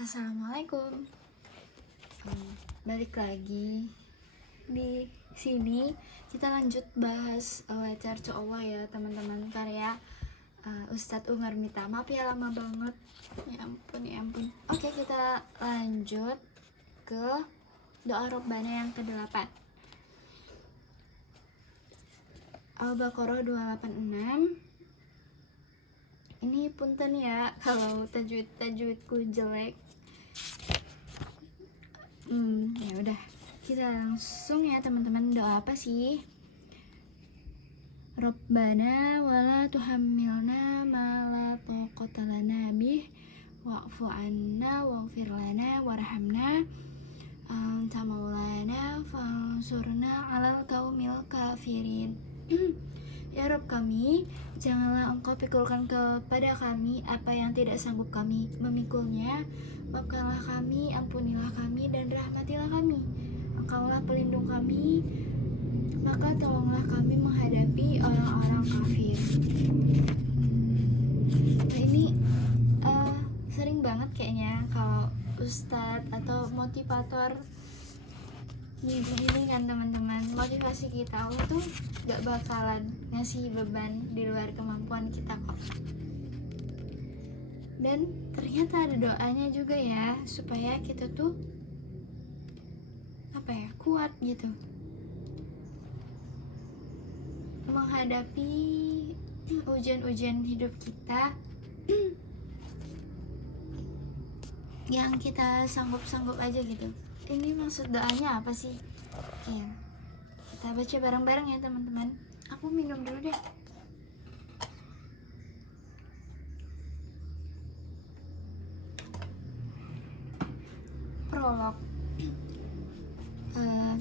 Assalamualaikum. Balik lagi di sini kita lanjut bahas cerca Allah ya teman-teman, karya Ustadz Umar Mita. Maaf ya lama banget. Ya ampun. Oke, kita lanjut ke doa Robbana yang ke-8. Al-Baqarah 286. Ini punten ya kalau tajwidku jelek. Ya udah, kita langsung ya teman-teman. Doa apa sih? Rabbana wala tuhammilna ma la taqata lana bih wa'fu anna waghfir lana warhamna anta maulana fansurna 'alal qaumil kafirin. Ya Rabb kami, janganlah Engkau pikulkan kepada kami apa yang tidak sanggup kami memikulnya. Maafkanlah kami, ampunilah kami, dan rahmatilah kami. Engkaulah pelindung kami, maka tolonglah kami menghadapi orang-orang kafir. Nah ini sering banget kayaknya kalau ustadz atau motivator gini kan teman-teman, motivasi kita. Allah tuh gak bakalan ngasih beban di luar kemampuan kita kok. Dan ternyata ada doanya juga ya, supaya kita tuh kuat gitu menghadapi ujian-ujian hidup kita yang kita sanggup-sanggup aja gitu. Ini maksud doanya apa sih? Oke, kita baca bareng-bareng ya teman-teman. Aku minum dulu deh. Prolog.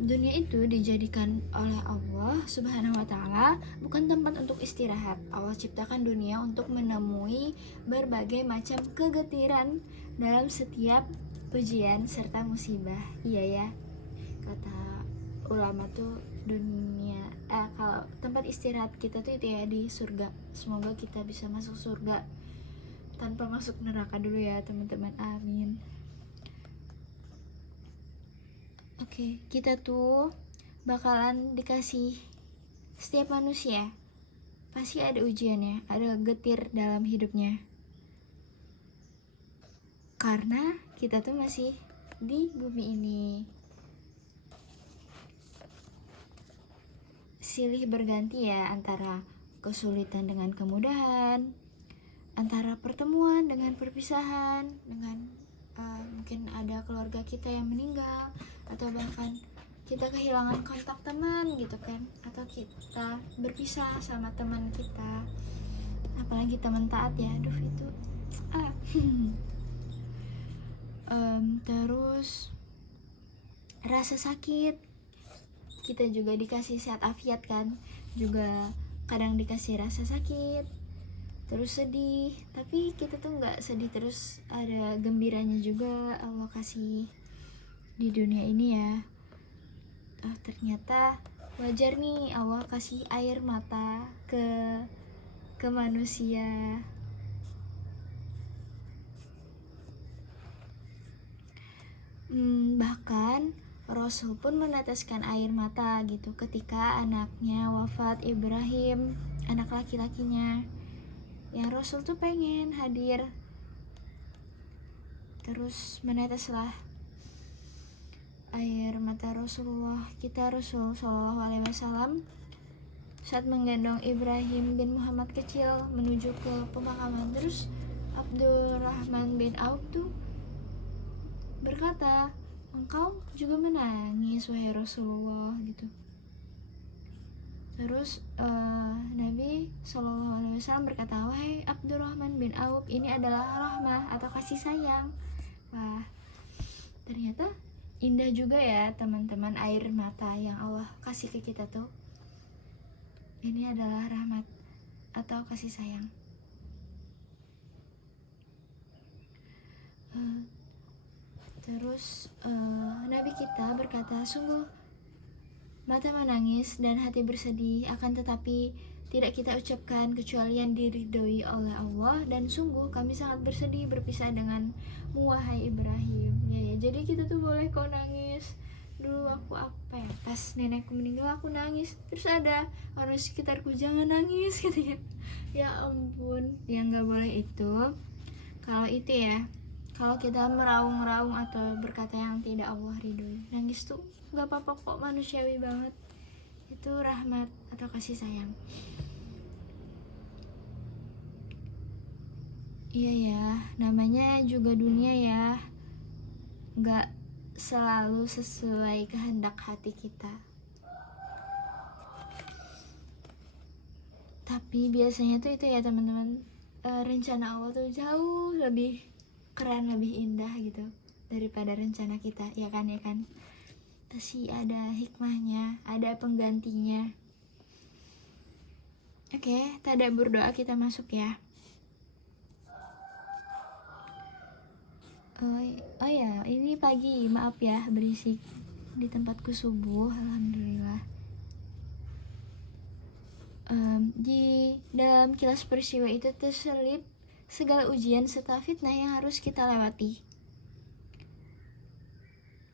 Dunia itu dijadikan oleh Allah Subhanahu wa Ta'ala bukan tempat untuk istirahat. Allah ciptakan dunia untuk menemui berbagai macam kegetiran dalam setiap ujian serta musibah. Iya ya, kata ulama tuh dunia kalau tempat istirahat kita tuh itu ya di surga. Semoga kita bisa masuk surga tanpa masuk neraka dulu ya teman-teman, amin. Oke, kita tuh bakalan dikasih, setiap manusia pasti ada ujiannya, ada getir dalam hidupnya, karena kita tuh masih di bumi ini. Silih berganti ya antara kesulitan dengan kemudahan, antara pertemuan dengan perpisahan, dengan mungkin ada keluarga kita yang meninggal, atau bahkan kita kehilangan kontak teman gitu kan, atau kita berpisah sama teman kita, apalagi teman taat ya, aduh itu terus rasa sakit, kita juga dikasih sehat afiat kan, juga kadang dikasih rasa sakit. Terus sedih, tapi kita tuh nggak sedih terus, ada gembiranya juga Allah kasih di dunia ini ya. Ternyata wajar nih Allah kasih air mata ke manusia. Bahkan Rasul pun meneteskan air mata gitu ketika anaknya wafat, Ibrahim, anak laki-lakinya. Yang Rasul tuh pengen hadir, terus meneteslah air mata Rasulullah kita, Rasul Shallallahu Alaihi Wasallam, saat menggendong Ibrahim bin Muhammad kecil menuju ke pemakaman. Terus Abdurrahman bin Auf tuh berkata, engkau juga menangis wahai Rasulullah gitu. Terus Nabi SAW berkata, wahai Abdurrahman bin Auf, ini adalah rahmah atau kasih sayang. Wah, ternyata indah juga ya teman-teman air mata yang Allah kasih ke kita tuh. Ini adalah rahmat atau kasih sayang. Terus Nabi kita berkata, sungguh mata menangis dan hati bersedih, akan tetapi tidak kita ucapkan kecuali yang diridhoi oleh Allah, dan sungguh kami sangat bersedih berpisah denganmu wahai Ibrahim. Ya, jadi kita tuh boleh kok nangis. Dulu aku pas nenekku meninggal aku nangis, terus ada orang sekitarku, jangan nangis gitu ya. Ya ampun, yang nggak boleh itu. Kalau itu ya, kalau kita meraung-raung atau berkata yang tidak Allah ridhoi, nangis tuh nggak apa-apa kok, manusiawi banget. Itu rahmat atau kasih sayang. Iya ya, namanya juga dunia ya, nggak selalu sesuai kehendak hati kita. Tapi biasanya tuh itu ya teman-teman, rencana Allah tuh jauh lebih keren, lebih indah gitu daripada rencana kita, ya kan? Pasti ada hikmahnya, ada penggantinya. Oke, tadabbur doa kita masuk ya. Oh ya, ini pagi, maaf ya berisik di tempatku subuh, alhamdulillah. Di dalam kilas peristiwa itu terselip segala ujian serta fitnah yang harus kita lewati.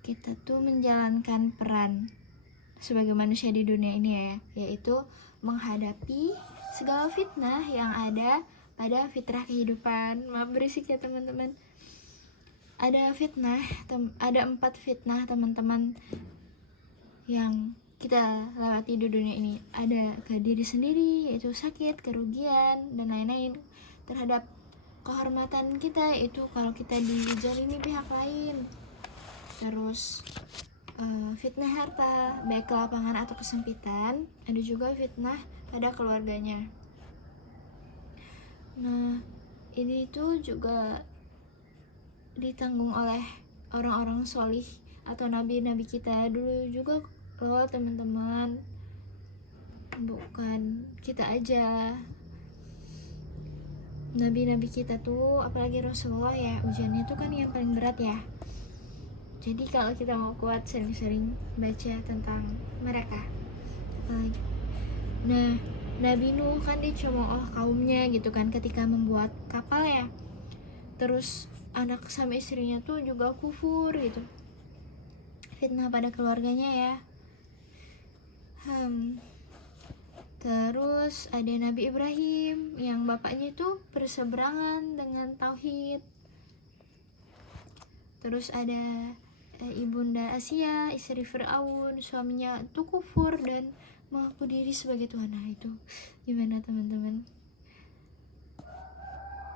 Kita tuh menjalankan peran sebagai manusia di dunia ini ya, yaitu menghadapi segala fitnah yang ada pada fitrah kehidupan. Maaf berisik ya teman-teman. Ada 4 fitnah teman-teman yang kita lewati di dunia ini. Ada ke diri sendiri, yaitu sakit, kerugian, dan lain-lain. Terhadap kehormatan kita, itu kalau kita dizalimi pihak lain. Terus fitnah harta, baik kelapangan atau kesempitan. Ada juga fitnah pada keluarganya. Nah, ini tuh juga ditanggung oleh orang-orang solih atau nabi-nabi kita dulu juga loh teman-teman, bukan kita aja. Nabi-nabi kita tuh, apalagi Rasulullah ya, ujiannya tuh kan yang paling berat ya. Jadi kalau kita mau kuat, sering-sering baca tentang mereka. Apalagi, nah, Nabi Nuh kan dicemooh kaumnya gitu kan ketika membuat kapal ya. Terus anak sama istrinya tuh juga kufur gitu. Fitnah pada keluarganya ya. Terus ada Nabi Ibrahim yang bapaknya itu berseberangan dengan tauhid. Terus ada ibunda Asia, istri Fir'aun, suaminya tuh kufur dan mengaku diri sebagai Tuhan. Nah itu gimana teman-teman?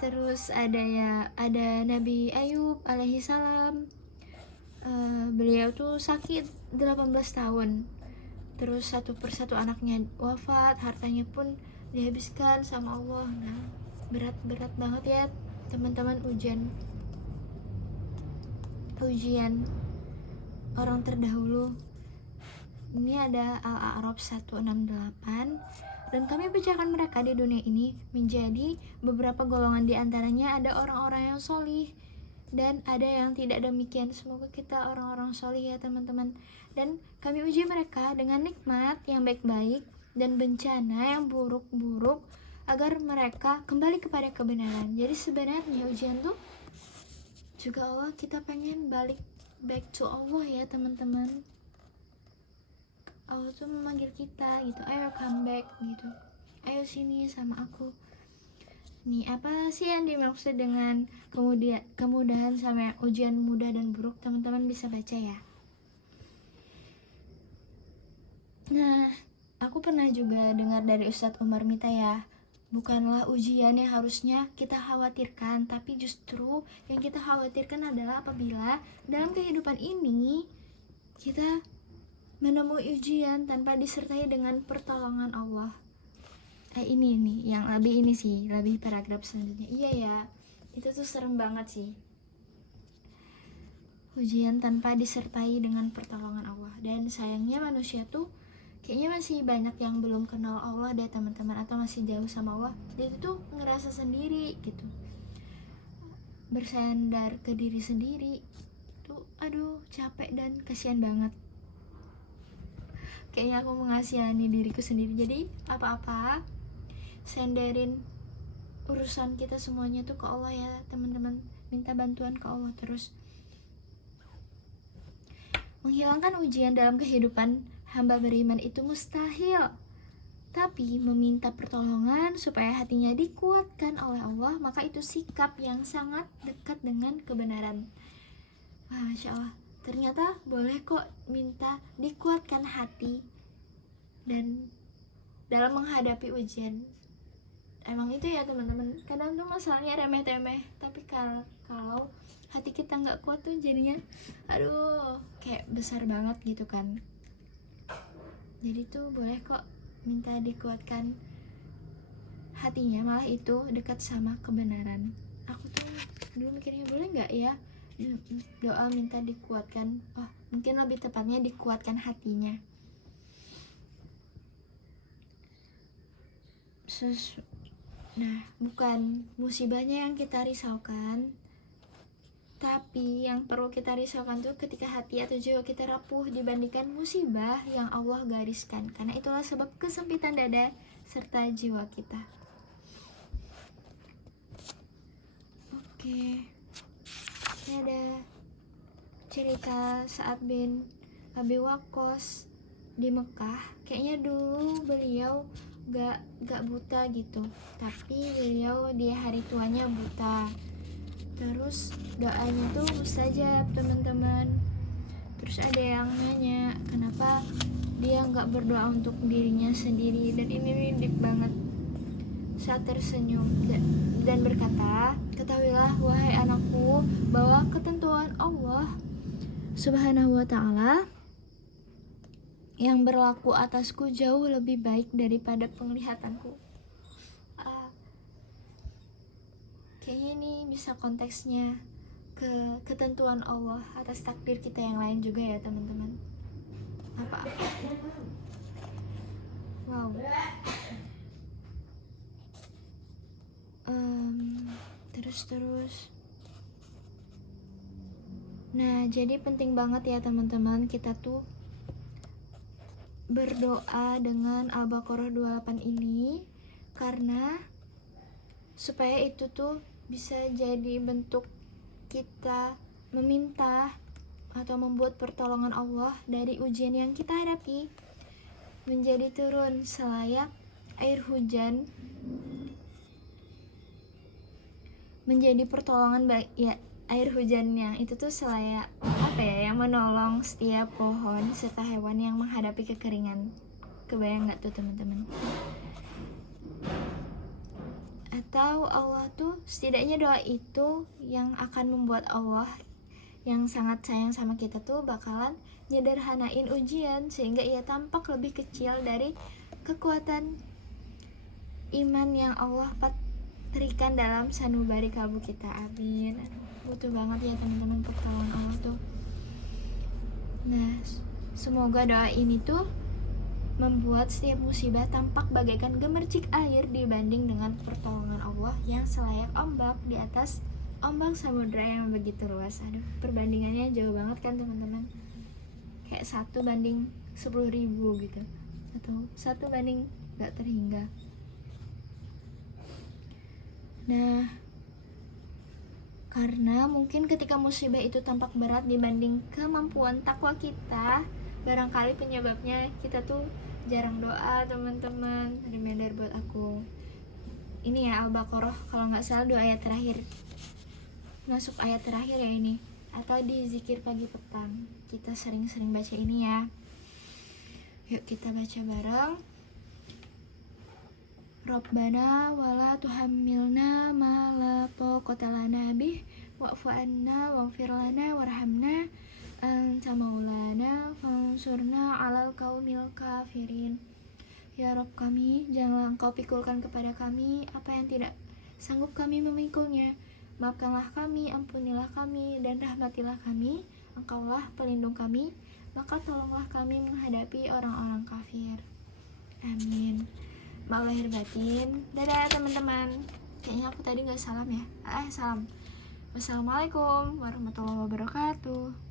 Terus ada Nabi Ayub alaihi salam. Beliau tuh sakit 18 tahun. Terus satu persatu anaknya wafat, hartanya pun dihabiskan sama Allah. Nah, berat banget ya teman-teman ujian orang terdahulu. Ini ada Al-A'raf 168. Dan kami pecahkan mereka di dunia ini menjadi beberapa golongan, di antaranya ada orang-orang yang solih dan ada yang tidak demikian. Semoga kita orang-orang solih ya teman-teman. Dan kami uji mereka dengan nikmat yang baik-baik dan bencana yang buruk-buruk agar mereka kembali kepada kebenaran. Jadi sebenarnya ujian tuh juga Allah, kita pengen balik back to Allah ya teman-teman. Allah tuh memanggil kita gitu, ayo come back gitu, ayo sini sama aku. Nih, apa sih yang dimaksud dengan kemudahan sama ujian mudah dan buruk? Teman-teman bisa baca ya. Nah, aku pernah juga dengar dari Ustadz Umar Mita ya, bukanlah ujian yang harusnya kita khawatirkan, tapi justru yang kita khawatirkan adalah apabila dalam kehidupan ini kita menemui ujian tanpa disertai dengan pertolongan Allah. Ini yang lebih paragraf selanjutnya. Iya ya, itu tuh serem banget sih. Ujian tanpa disertai dengan pertolongan Allah. Dan sayangnya manusia tuh kayaknya masih banyak yang belum kenal Allah deh teman-teman, atau masih jauh sama Allah. Dia tuh ngerasa sendiri gitu, bersandar ke diri sendiri tuh, aduh capek dan kasihan banget. Kayaknya aku mengasihani diriku sendiri. Jadi apa-apa senderin urusan kita semuanya tuh ke Allah ya teman-teman. Minta bantuan ke Allah terus. Menghilangkan ujian dalam kehidupan hamba beriman itu mustahil. Tapi meminta pertolongan supaya hatinya dikuatkan oleh Allah, maka itu sikap yang sangat dekat dengan kebenaran. Wah, Masya Allah, ternyata boleh kok minta dikuatkan hati dan dalam menghadapi ujian. Emang itu ya teman-teman, kadang tuh masalahnya remeh-temeh, tapi kalau hati kita nggak kuat tuh jadinya aduh kayak besar banget gitu kan. Jadi tuh boleh kok minta dikuatkan hatinya, malah itu dekat sama kebenaran. Aku tuh dulu mikirnya boleh nggak ya doa minta dikuatkan, mungkin lebih tepatnya dikuatkan hatinya. Nah, bukan musibahnya yang kita risaukan, tapi yang perlu kita risaukan tuh ketika hati atau jiwa kita rapuh dibandingkan musibah yang Allah gariskan, karena itulah sebab kesempitan dada serta jiwa kita. Oke, ini ada cerita Sa'ad bin Abi Waqqas di Mekah. Kayaknya dulu beliau gak buta gitu, tapi beliau di hari tuanya buta. Terus doanya tuh mustajab teman-teman. Terus ada yang nanya kenapa dia nggak berdoa untuk dirinya sendiri, dan ini deep banget. Saat tersenyum dan berkata, ketahuilah wahai anakku bahwa ketentuan Allah Subhanahu wa ta'ala yang berlaku atasku jauh lebih baik daripada penglihatanku. Kayaknya ini bisa konteksnya ke ketentuan Allah atas takdir kita yang lain juga ya teman-teman. Apa-apa. Wow. Terus. Nah, jadi penting banget ya teman-teman kita tuh berdoa dengan Al-Baqarah 28 ini, karena supaya itu tuh bisa jadi bentuk kita meminta atau membuat pertolongan Allah dari ujian yang kita hadapi, menjadi turun selayak air hujan, menjadi pertolongan air hujan yang itu tuh selayak yang menolong setiap pohon serta hewan yang menghadapi kekeringan. Kebayang nggak tuh teman-teman? Atau Allah tuh setidaknya doa itu yang akan membuat Allah yang sangat sayang sama kita tuh bakalan nyederhanain ujian sehingga ia tampak lebih kecil dari kekuatan iman yang Allah patrikan dalam sanubari kalbu kita. Amin. Butuh banget ya teman-teman pertolongan Allah tuh. Nah, semoga doa ini tuh membuat setiap musibah tampak bagaikan gemercik air dibanding dengan pertolongan Allah yang selayak ombak di atas ombak samudra yang begitu luas. Aduh, perbandingannya jauh banget kan teman-teman. Kayak 1:10.000 gitu, atau 1 banding gak terhingga. Nah, karena mungkin ketika musibah itu tampak berat dibanding kemampuan takwa kita, barangkali penyebabnya kita tuh jarang doa teman-teman. Reminder buat aku, ini ya Al-Baqarah kalau nggak salah 2 ayat terakhir, masuk ayat terakhir ya ini, atau di zikir pagi petang kita sering-sering baca ini ya. Yuk kita baca bareng. Rabbana wala tuhammilna ma la taqata lana bih wa'fu anna waghfir lana warhamna anta maulana fansurna 'alal qaumil kafirin. Ya Rabb kami, janganlah Engkau pikulkan kepada kami apa yang tidak sanggup kami memikulnya. Maafkanlah kami, ampunilah kami, dan rahmatilah kami. Engkaulah pelindung kami, maka tolonglah kami menghadapi orang-orang kafir. Amin. Maaf lahir batin. Dadah teman-teman. Kayaknya aku tadi gak salam ya. Salam. Wassalamualaikum warahmatullahi wabarakatuh.